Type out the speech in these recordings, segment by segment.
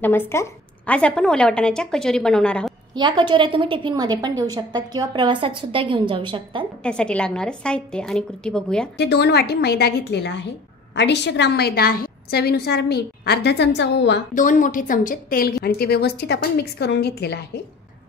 नमस्कार। आज आपण ओल्या वाटाण्याच्या कचोरी बनवणार आहोत। या कचोऱ्या तुम्ही टिफिन मध्ये पण देऊ शकतात किंवा प्रवासात सुद्धा घेऊन जाऊ शकतात। त्यासाठी लागणारे साहित्य आणि कृती बघूया। ते 2 वाटी मैदा घेतलेला आहे, 250 ग्राम मैदा आहे, चवीनुसार मीठ, अर्धा चमचा ओवा, 2 मोठे चमचे तेल आणि ते व्यवस्थित आपण मिक्स करून घेतलेलं आहे।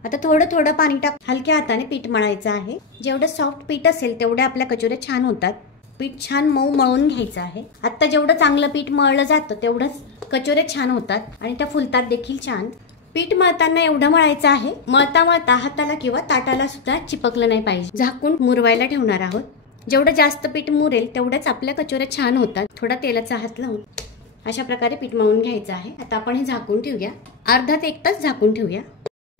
आता थोडं थोडं पाणी टाक हलक्या हाताने पीठ मळायचं आहे। जेवढं सॉफ्ट पीठ असेल तेवढे आपल्या कचोऱ्या छान होतात। पीठ छान मऊ मळून घ्यायचं आहे। आता जेवढं चांगलं पीठ मळलं जातं तेवढंच कचोऱ्या छान होतात आणि त्या फुलतात देखील छान। पीठ मळताना एवढं मळायचं आहे, मळता मळता हाताला किंवा ताटाला सुद्धा चिपकलं नाही पाहिजे। झाकून मुरवायला ठेवणार आहोत। जेवढं जास्त पीठ मुरेल तेवढ्याच आपल्या कचोऱ्या छान होतात। थोडा तेलाचा हात लावून अशा प्रकारे पीठ मळून घ्यायचं आहे। आता आपण हे झाकून ठेवूया, अर्धा ते 1 तास झाकून ठेवूया।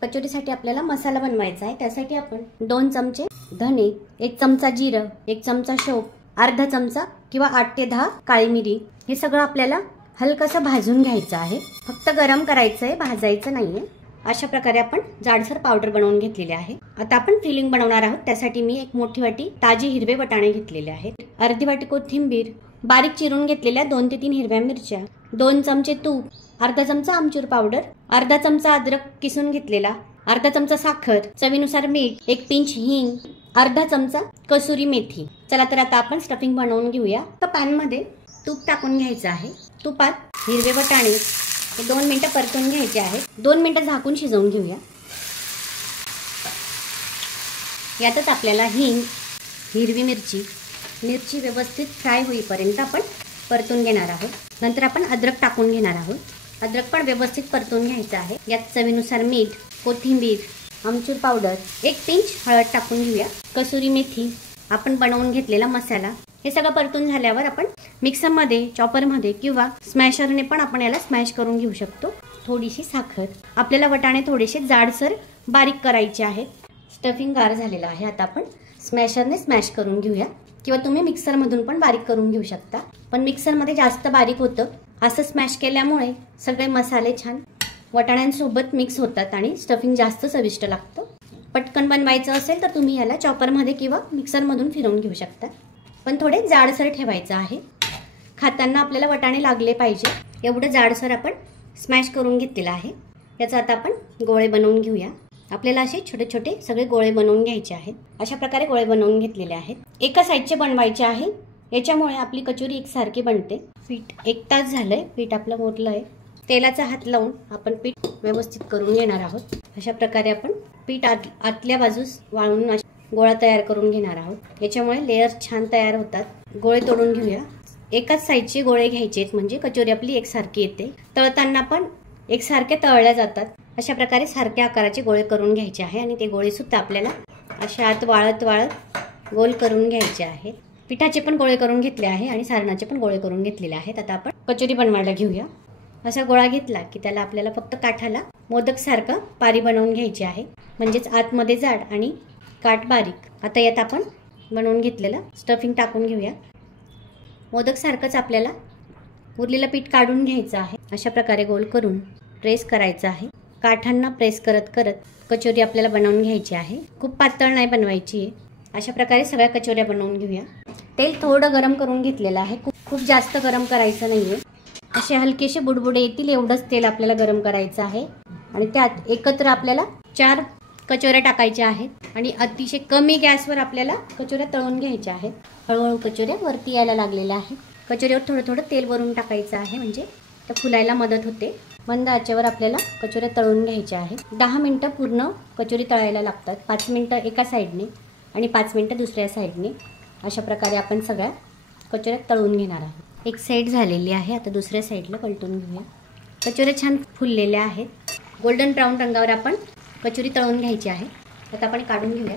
कचोरीसाठी आपल्याला मसाला बनवायचा आहे। त्यासाठी आपण 2 चमचे धने, 1 चमचा जिरं, 1 चमचा शेव, अर्धा चमचा किंवा 8 ते 10 काळी मिरी, हे सगळं आपल्याला हलकसं भाजून घ्यायचं आहे। फक्त गरम करायचं आहे, भाजायचं नाहीये। अशा प्रकारे आपण जाडसर पावडर बनवून घेतलेली आहे। आता आपण फिलिंग बनवणार आहोत। त्यासाठी मी 1 मोठी वाटी ताजे हिरवे वाटाणे घेतलेले आहेत, अर्धी वाटी कोथिंबीर, बारीक चिरून घेतलेल्या 2 ते 3 हिरव्या मिरच्या, 2 चमचे तूप, अर्धा चमचा आमचूर पावडर, अर्धा चमचा अद्रक किसून घेतलेला, अर्धा चमचा साखर, चवीनुसार मीठ, 1 पिंच हिंग, अर्धा चमचा कसुरी मेथी। चला तर आता आपण स्टफिंग बनवून घेऊया। तर पॅन मध्ये तूप टाकून घ्यायचं आहे। तुपात हिरवे वाटाणे 2 मिनिटं परतून घ्यायचे आहेत। 2 मिनिटं झाकून शिजवून घेऊया। यातच आपल्याला हिंग, हिरवी मिरची व्यवस्थित फ्राय होईपर्यंत आपण परतून घेणार आहोत। नंतर आपण अद्रक टाकून घेणार आहोत। अद्रक पण व्यवस्थित परतून घ्यायचं आहे। यात चवीनुसार मीठ, कोथिंबीर, आमचूर पावडर, 1 पिंच हळद टाकून घेऊया, कसुरी मेथी, आपण बनवून घेतलेला मसाला, हे सगळं परतून झाल्यावर आपण मिक्सरमध्ये, चॉपरमध्ये किंवा स्मॅशरने पण आपण याला स्मॅश करून घेऊ शकतो। थोडीशी साखर, आपल्याला वाटाणे थोडेसे जाडसर बारीक करायचे आहेत। स्टफिंग गार झालेलं आहे। आता आपण स्मॅशरने स्मॅश करून घेऊया किंवा तुम्ही मिक्सरमधून पण बारीक करून घेऊ शकता, पण मिक्सरमध्ये जास्त बारीक होतं। असं स्मॅश केल्यामुळे सगळे मसाले छान वाटाण्यांसोबत मिक्स होतात आणि स्टफिंग जास्त चविष्ट लागतं। पटकन बनवायचं असेल तर तुम्ही याला चॉपरमध्ये किंवा मिक्सरमधून फिरवून घेऊ शकता, पण थोडे जाडसर ठेवायचं आहे। खाताना आपल्याला वाटाणे लागले पाहिजे एवढं जाडसर आपण स्मॅश करून घेतलेलं आहे। याचा आता आपण गोळे बनवून घेऊया। आपल्याला असे छोटे छोटे सगळे गोळे बनवून घ्यायचे आहेत। अशा प्रकारे गोळे बनवून घेतलेले आहेत। एका साईडचे बनवायचे आहे, याच्यामुळे आपली कचोरी एकसारखी बनते। पीठ 1 तास झालंय, पीठ आपलं मोठलंय। तेलाचा हात लावून आपण पीठ व्यवस्थित करून घेणार आहोत। अशा प्रकारे आपण पीठ आतल्या बाजूस वाळून गोळा तयार करून घेणार आहोत। याच्यामुळे लेयर छान तयार होतात। गोळे तोडून घेऊया। एकाच साईडचे गोळे घ्यायचे म्हणजे कचोरी आपली एकसारखी येते। तळताना पण एकसारखे तळल्या जातात। अशा प्रकारे सारख्या आकाराचे गोळे करून घ्यायचे आहे आणि ते गोळे सुद्धा आपल्याला अशा आत वाळत गोल करून घ्यायचे आहेत। पिठाचे पण गोळे करून घेतले आहे आणि सारणाचे पण गोळे करून घेतलेले आहेत। आता आपण कचोरी बनवायला घेऊया। असा गोळा घेतला की त्याला आपल्याला फक्त काठाला मोदक सारखं पारी बनवून घ्यायची आहे, म्हणजेच आतमध्ये जाड आणि काठ बारीक। आता यात आपण बनवून घेतलेलं स्टफिंग टाकून घेऊया। मोदक सारखंच आपल्याला उरलेलं पीठ काढून घ्यायचं आहे। अशा प्रकारे गोल करून प्रेस करायचं आहे। काठांना प्रेस करत करत कचोरी आपल्याला बनवून घ्यायची आहे। खूप पातळ नाही बनवायची आहे। अशा प्रकारे सगळ्या कचोऱ्या बनवून घेऊया। तेल थोडं गरम करून घेतलेलं आहे, खूप जास्त गरम करायचं नाहीये। असे हलकेसे बुडबुडे येतील एवढंच तेल आपल्याला गरम करायचं आहे आणि त्यात एकत्र आपल्याला 4 कचोऱ्या टाकायच्या आहेत आणि अतिशय कमी गॅसवर आपल्याला कचोऱ्या तळून घ्यायच्या आहेत। हळूहळू कचोऱ्या वरती यायला लागलेल्या आहेत। कचोरीवर थोडं थोडं तेल वरून टाकायचं आहे, म्हणजे त्या फुलायला मदत होते। मंद आचेवर आपल्याला कचोऱ्या तळून घ्यायच्या आहेत। 10 मिनिटं पूर्ण कचोरी तळायला लागतात। 5 मिनिटं एका साईडने आणि 5 मिनिटं दुसऱ्या साईडने। अशा प्रकारे आपण सगळ्या कचोऱ्या तळून घेणार आहोत। एक साईड झालेली आहे, आता दुसऱ्या साईडला पलटून घेऊया। कचोऱ्या छान फुललेल्या आहेत। गोल्डन ब्राऊन रंगावर आपण कचोरी तळून घ्यायची आहे। आता आपण काढून घेऊया।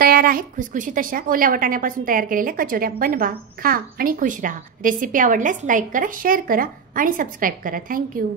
तयार आहेत खुसखुशीत अशा ओल्या वाटाण्यापासून तयार केलेल्या कचोऱ्या। बनवा, खा आणि खुश राहा। रेसिपी आवडल्यास लाईक करा, शेअर करा आणि सबस्क्राईब करा। थँक्यू।